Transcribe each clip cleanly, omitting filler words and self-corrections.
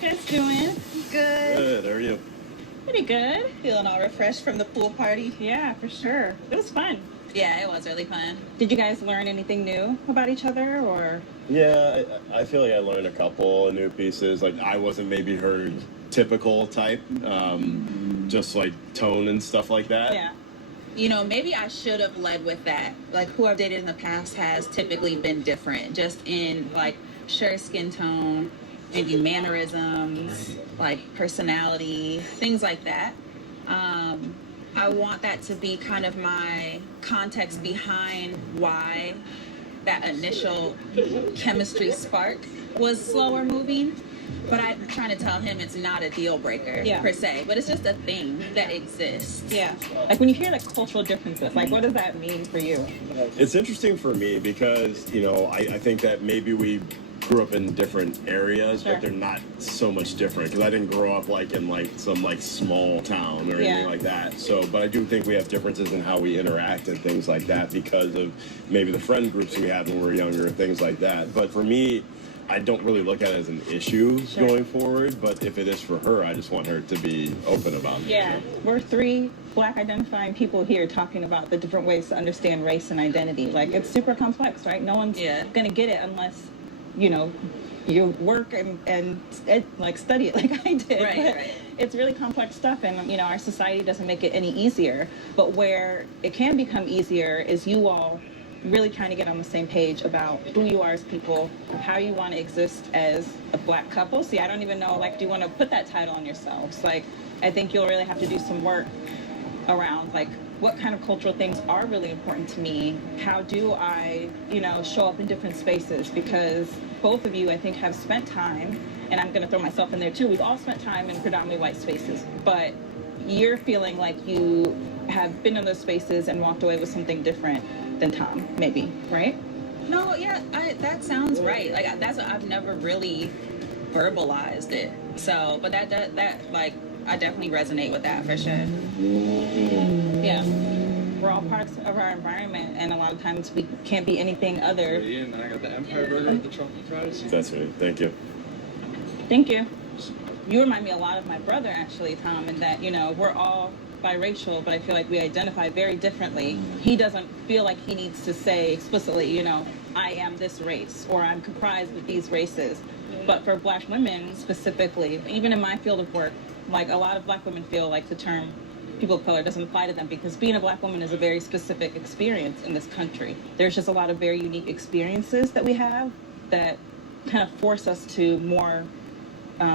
you guys doing? Good. Good. How are you? Pretty good. Feeling all refreshed from the pool party. Yeah, for sure. It was fun. Yeah, it was really fun. Did you guys learn anything new about each other, or? Yeah, I feel like I learned a couple of new pieces. Like I wasn't maybe her typical type, just like tone and stuff like that. Yeah. You know, maybe I should have led with that. Like, who I've dated in the past has typically been different, just in like shirt, skin tone, maybe mannerisms, like personality, things like that. I want that to be kind of my context behind why that initial chemistry spark was slower moving. But I'm trying to tell him it's not a deal breaker per se, but it's just a thing that exists. Yeah. Like when you hear like cultural differences, like what does that mean for you? It's interesting for me because, you know, I think that maybe we grew up in different areas, Sure. but they're not so much different because I didn't grow up like in like some like small town or anything like that. So, but I do think we have differences in how we interact and things like that because of maybe the friend groups we had when we were younger and things like that. But for me, I don't really look at it as an issue going forward, but if it is for her, I just want her to be open about it. Yeah. We're three Black identifying people here talking about the different ways to understand race and identity. Like it's super complex, right? No one's gonna get it unless, you know, you work and like study it like I did. Right. It's really complex stuff, and you know our society doesn't make it any easier. But where it can become easier is you all really trying to get on the same page about who you are as people, how you want to exist as a Black couple. See, I don't even know, like, do you want to put that title on yourselves? Like, I think you'll really have to do some work around, like, what kind of cultural things are really important to me? How do I, you know, show up in different spaces? Because both of you, I think, have spent time, and I'm going to throw myself in there too, we've all spent time in predominantly white spaces, but you're feeling like you have been in those spaces and walked away with something different than Tom, maybe, right? No, yeah, that sounds right. Like that's what I've never really verbalized it. So, but that like I definitely resonate with that for sure. Yeah, we're all parts of our environment, and a lot of times we can't be anything other. And I got the Empire Burger with the truffle fries. That's right. Thank you. Thank you. You remind me a lot of my brother, actually, Tom, in that, you know, we're all biracial, but I feel like we identify very differently. He doesn't feel like he needs to say explicitly, you know, I am this race or I'm comprised of these races. But for Black women specifically, even in my field of work, like a lot of Black women feel like the term people of color doesn't apply to them because being a Black woman is a very specific experience in this country. There's just a lot of very unique experiences that we have that kind of force us to more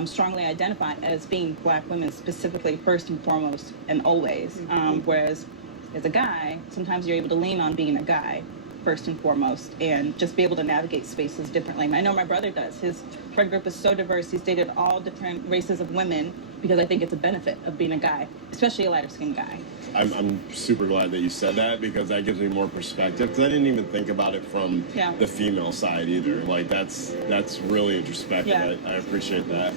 strongly identify as being Black women specifically first and foremost and always. Whereas as a guy, sometimes you're able to lean on being a guy first and foremost and just be able to navigate spaces differently. And I know my brother does. His friend group is so diverse. He's dated all different races of women because I think it's a benefit of being a guy, especially a lighter skinned guy. I'm super glad that you said that because that gives me more perspective because I didn't even think about it from the female side either. Like that's really introspective. Yeah. I appreciate that.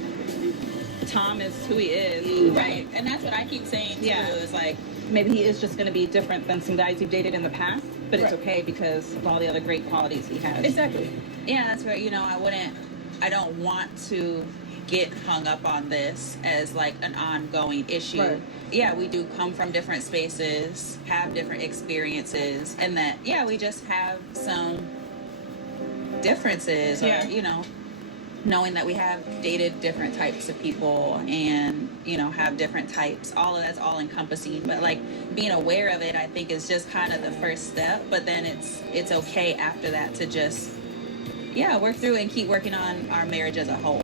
Tom is who he is. Right, and that's what I keep saying too. Is like maybe he is just going to be different than some guys you've dated in the past, but it's okay because of all the other great qualities he has. Exactly. Yeah, that's where, you know, I don't want to get hung up on this as like an ongoing issue. Right. Yeah, we do come from different spaces, have different experiences, and that, we just have some differences or, you know, knowing that we have dated different types of people and, you know, have different types, all of that's all encompassing. But like being aware of it, I think is just kind of the first step. But then it's okay after that to just, work through and keep working on our marriage as a whole.